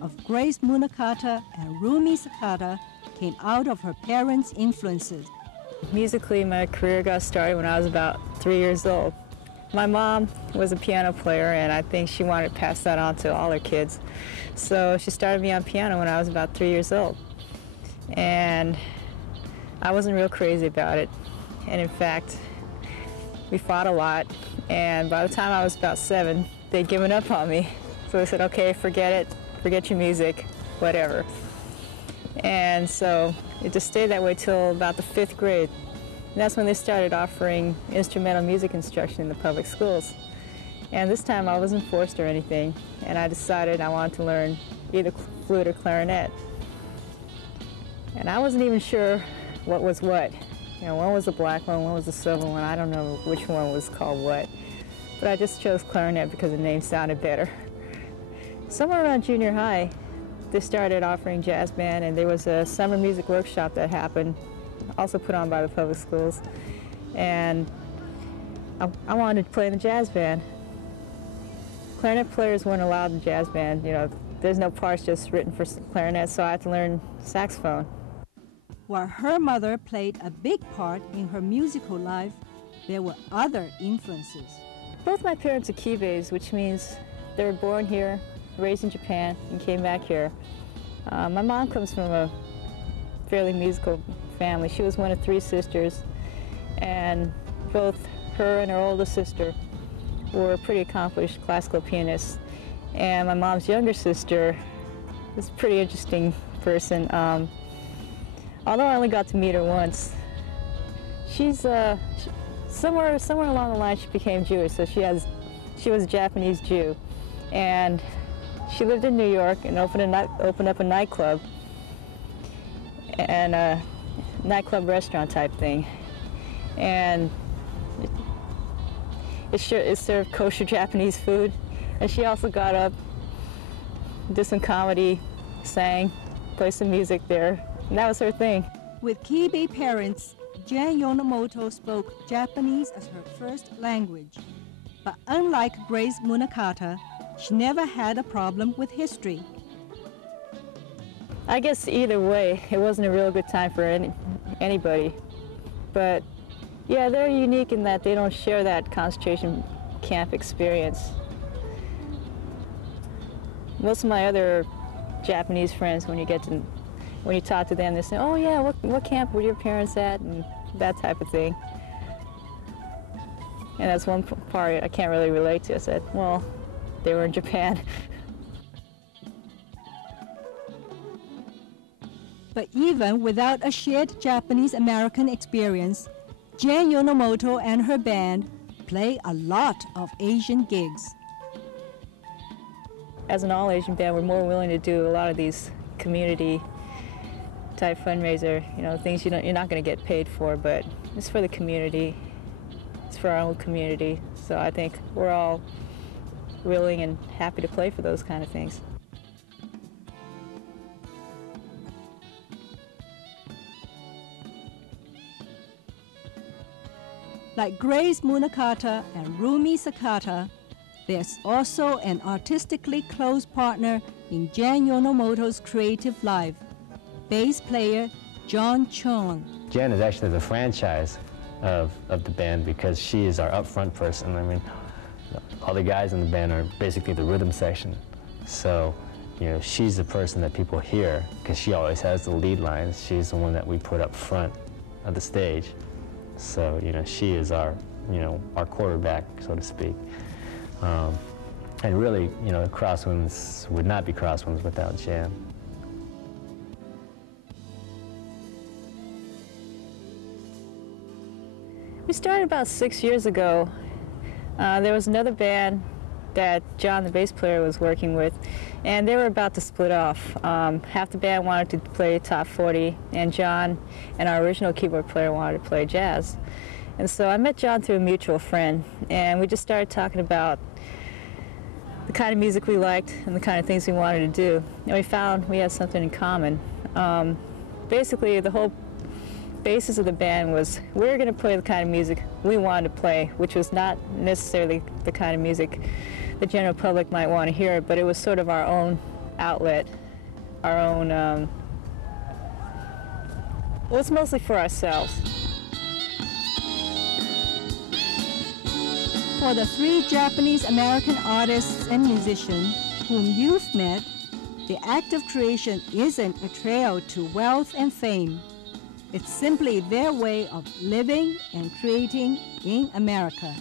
of Grace Munakata and Rumi Sakata came out of her parents' influences. Musically, my career got started when I was about 3 years old. My mom was a piano player, and I think she wanted to pass that on to all her kids. So she started me on piano when I was about 3 years old. And I wasn't real crazy about it. And in fact, we fought a lot. And by the time I was about 7, they'd given up on me. So they said, okay, forget it, forget your music, whatever. And so it just stayed that way till about the 5th grade. And that's when they started offering instrumental music instruction in the public schools. And this time I wasn't forced or anything, and I decided I wanted to learn either flute or clarinet. And I wasn't even sure what was what. You know, one was the black one was the silver one. I don't know which one was called what. But I just chose clarinet because the name sounded better. Somewhere around junior high, they started offering jazz band, and there was a summer music workshop that happened, also put on by the public schools. And I wanted to play in the jazz band. Clarinet players weren't allowed in the jazz band. You know, there's no parts just written for clarinet, so I had to learn saxophone. While her mother played a big part in her musical life, there were other influences. Both my parents are Kibes, which means they were born here, raised in Japan, and came back here. My mom comes from a fairly musical family. She was one of 3 sisters, and both her and her older sister were pretty accomplished classical pianists. And my mom's younger sister is a pretty interesting person. Although I only got to meet her once, she's somewhere along the line she became Jewish, so she was a Japanese Jew, and she lived in New York and opened up a nightclub and a nightclub restaurant type thing, and it served kosher Japanese food. And she also got up, did some comedy, sang, played some music there, and that was her thing. With Kibe parents, Jan Yonemoto spoke Japanese as her first language. But unlike Grace Munakata, she never had a problem with history. I guess either way, it wasn't a real good time for anybody. But yeah, they're unique in that they don't share that concentration camp experience. Most of my other Japanese friends, when you talk to them, they say, oh yeah, what camp were your parents at? And that type of thing. And that's one part I can't really relate to. I said, well, they were in Japan. But even without a shared Japanese-American experience, Jan Yonemoto and her band play a lot of Asian gigs. As an all-Asian band, we're more willing to do a lot of these community type fundraiser, you know, things you're not going to get paid for, but it's for the community. It's for our own community. So I think we're all willing and happy to play for those kind of things. Like Grace Munakata and Rumi Sakata, there's also an artistically close partner in Jan Yonemoto's creative life, bass player John Chung. Jan is actually the franchise of the band because she is our up-front person. I mean, all the guys in the band are basically the rhythm section. So, you know, she's the person that people hear because she always has the lead lines. She's the one that we put up front of the stage. So, you know, she is our, you know, our quarterback, so to speak. And really, you know, Crosswinds would not be Crosswinds without Jan. We started about 6 years ago. There was another band that John, the bass player, was working with, and they were about to split off. Half the band wanted to play top 40, and John and our original keyboard player wanted to play jazz. And so I met John through a mutual friend, and we just started talking about the kind of music we liked and the kind of things we wanted to do. And we found we had something in common. Basically, the whole basis of the band was we were going to play the kind of music we wanted to play, which was not necessarily the kind of music the general public might want to hear, but it was sort of our own outlet, our own, well, it's mostly for ourselves. For the 3 Japanese-American artists and musicians whom you've met, the act of creation isn't a trail to wealth and fame. It's simply their way of living and creating in America.